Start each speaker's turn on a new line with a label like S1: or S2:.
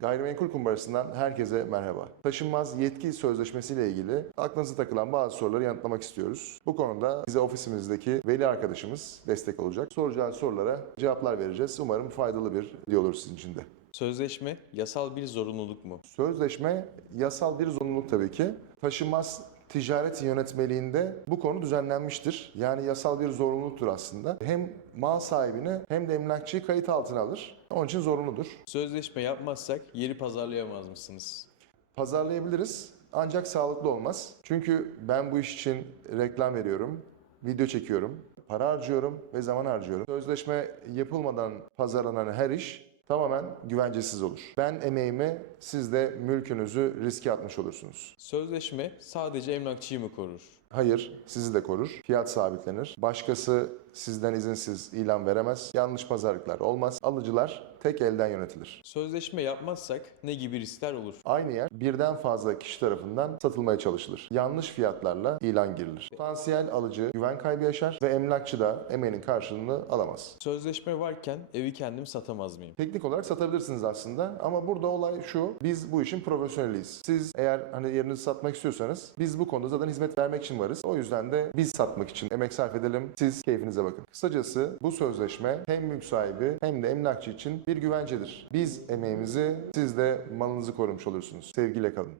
S1: Gayrimenkul kumbarasından herkese merhaba. Taşınmaz yetki sözleşmesi ile ilgili aklınıza takılan bazı soruları yanıtlamak istiyoruz. Bu konuda bize ofisimizdeki veli arkadaşımız destek olacak. Soracağı sorulara cevaplar vereceğiz. Umarım faydalı bir video olur sizin için de.
S2: Sözleşme yasal bir zorunluluk mu?
S1: Sözleşme yasal bir zorunluluk tabii ki. Taşınmaz ticaret yönetmeliğinde bu konu düzenlenmiştir. Yani yasal bir zorunluluktur aslında. Hem mal sahibini hem de emlakçıyı kayıt altına alır. Onun için zorunludur.
S2: Sözleşme yapmazsak yeri pazarlayamaz mısınız?
S1: Pazarlayabiliriz ancak sağlıklı olmaz. Çünkü ben bu iş için reklam veriyorum, video çekiyorum, para harcıyorum ve zaman harcıyorum. Sözleşme yapılmadan pazarlanan her iş tamamen güvencesiz olur. Ben emeğimi, siz de mülkünüzü riske atmış olursunuz.
S2: Sözleşme sadece emlakçıyı mı korur?
S1: Hayır, sizi de korur. Fiyat sabitlenir. Başkası sizden izinsiz ilan veremez. Yanlış pazarlıklar olmaz. Alıcılar tek elden yönetilir.
S2: Sözleşme yapmazsak ne gibi riskler olur?
S1: Aynı yer birden fazla kişi tarafından satılmaya çalışılır. Yanlış fiyatlarla ilan girilir. Potansiyel alıcı güven kaybı yaşar ve emlakçı da emeğinin karşılığını alamaz.
S2: Sözleşme varken evi kendim satamaz mıyım?
S1: Teknik olarak satabilirsiniz aslında ama burada olay şu. Biz bu işin profesyoneliyiz. Siz eğer hani yerinizi satmak istiyorsanız biz bu konuda zaten hizmet vermek için varız. O yüzden de biz satmak için emek sarf edelim. Siz keyfinize bakın. Kısacası bu sözleşme hem mülk sahibi hem de emlakçı için bir güvencedir. Biz emeğimizi, siz de malınızı korumuş olursunuz. Sevgiyle kalın.